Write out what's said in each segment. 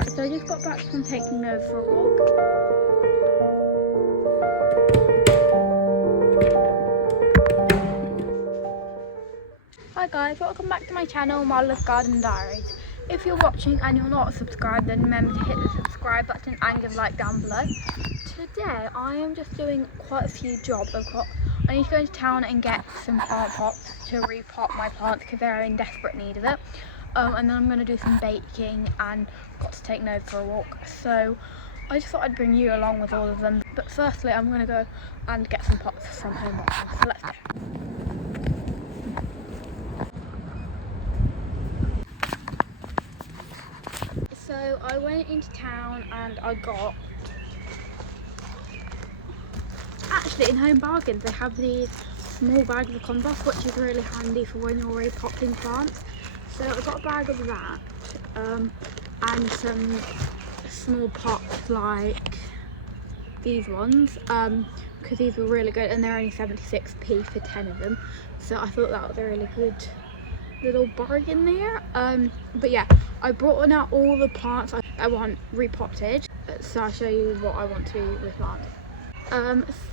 Right, so I just got back from taking over for a walk. Hi guys, welcome back to my channel, Marla's Garden Diaries. If you're watching and you're not subscribed, then remember to hit the subscribe button and give a like down below. Today I am just doing quite a few jobs. I need to go into town and get some plant pots to repot my plants because they're in desperate need of it. And then I'm going to do some baking and got to take Nova for a walk. So I just thought I'd bring you along with all of them. But firstly I'm going to go and get some pots from Home Bargains. So let's go. So I went into town and I got, actually in Home Bargains they have these small bags of compost, which is really handy for when you're repotting plants. So I got a bag of that and some small pots like these ones because these were really good and they're only 76p for 10 of them. So I thought that was a really good little bargain there. But yeah, I brought out all the plants I want repotted, so I'll show you what I want to replant.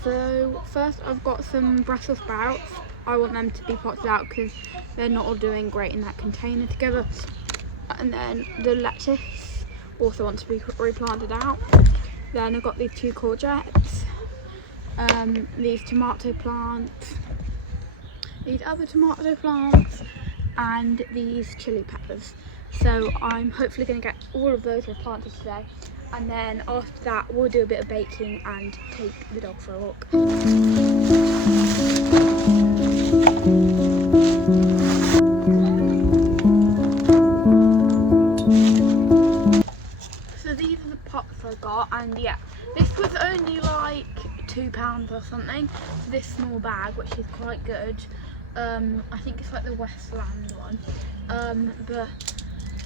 So first I've got some Brussels sprouts. I want them to be potted out because they're not all doing great in that container together. And then the lettuce also wants to be replanted out. Then I've got these two courgettes, these tomato plants, these other tomato plants, and these chili peppers. So I'm hopefully going to get all of those replanted today, and then after that we'll do a bit of baking and take the dog for a walk. So these are the pots I got, and yeah, this was only like £2 or something for this small bag, which is quite good. I think it's like the Westland one, but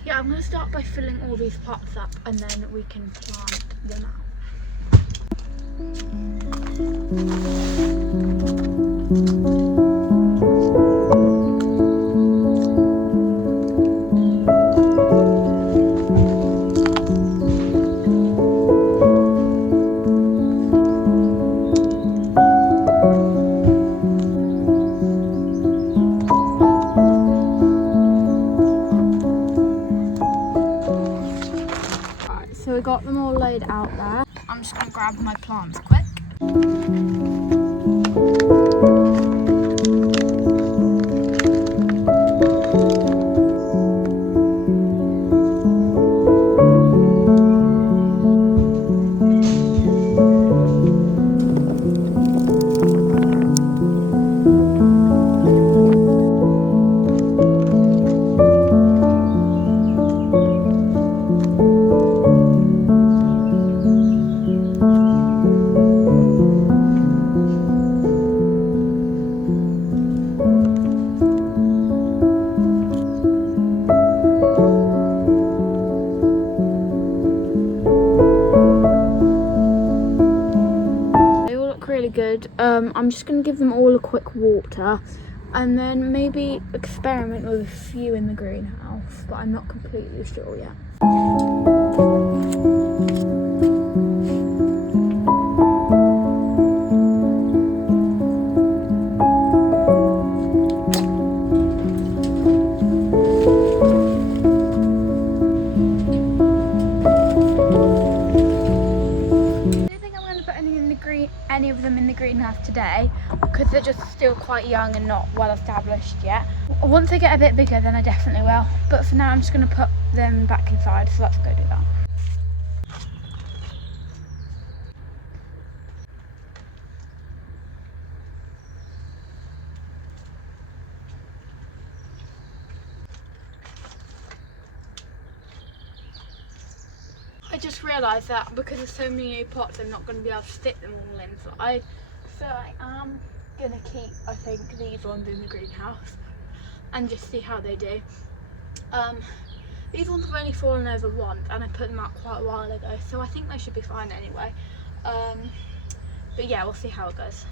yeah, I'm going to start by filling all these pots up and then we can plant them out. So we got them all laid out there. I'm just going to grab my plants quick. Really good. I'm just going to give them all a quick water and then maybe experiment with a few in the greenhouse, but I'm not completely sure yet. Any of them in the greenhouse today because they're just still quite young and not well established yet. Once they get a bit bigger then I definitely will, but for now I'm just going to put them back inside, so let's go do that. I just realised that because there's so many new pots I'm not going to be able to stick them all in, so I am going to keep, I think, these ones in the greenhouse and just see how they do. These ones have only fallen over once and I put them out quite a while ago, so I think they should be fine anyway. But yeah, we'll see how it goes.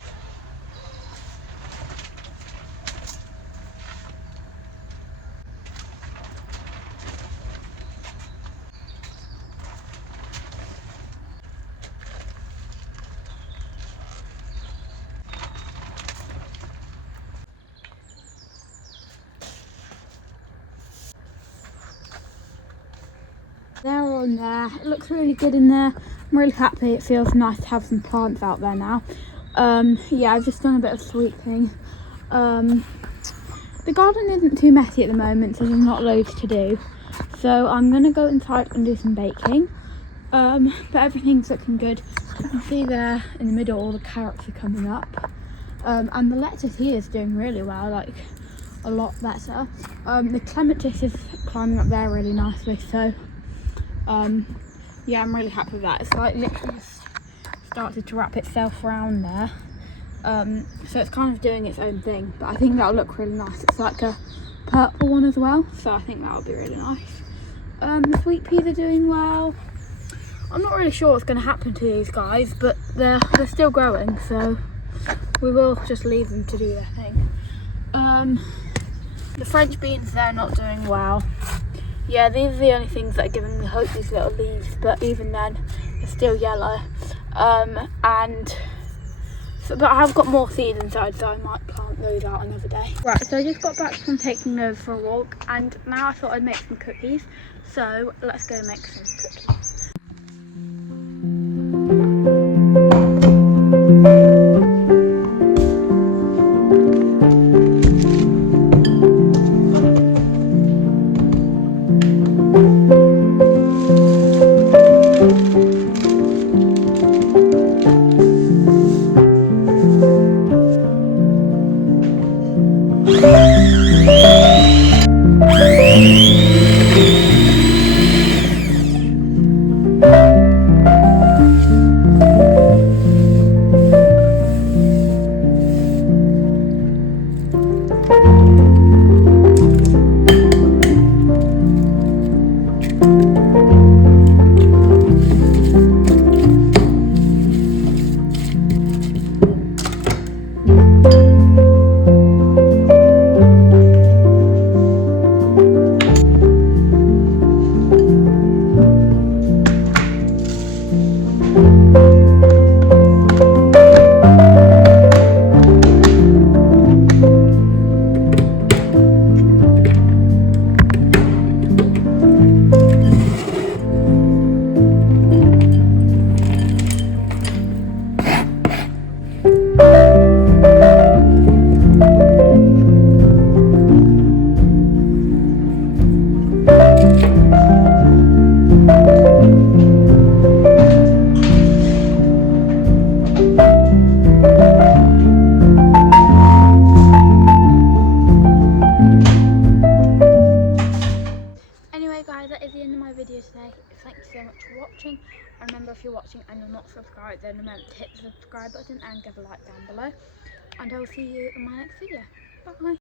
on there. It looks really good in there. I'm really happy. It feels nice to have some plants out there now. Yeah, I've just done a bit of sweeping. The garden isn't too messy at the moment, so there's not loads to do. So I'm going to go inside and do some baking. But everything's looking good. You can see there in the middle all the carrots are coming up. And the lettuce here is doing really well, like a lot better. The clematis is climbing up there really nicely, so yeah, I'm really happy with that. It's like literally just started to wrap itself around there. So it's kind of doing its own thing, but I think that'll look really nice. It's like a purple one as well, so I think that'll be really nice. The sweet peas are doing well. I'm not really sure what's going to happen to these guys, but they're still growing, so we will just leave them to do their thing. The French beans, they're not doing well. Yeah, these are the only things that are giving me hope, these little leaves, but even then they're still yellow. But I have got more seeds inside, so I might plant those out another day. Right, so I just got back from taking those for a walk, and now I thought I'd make some cookies. So let's go make some cookies. That is the end of my video today. Thank you so much for watching. And remember, if you're watching and you're not subscribed, then remember to hit the subscribe button and give a like down below. And I will see you in my next video. Bye.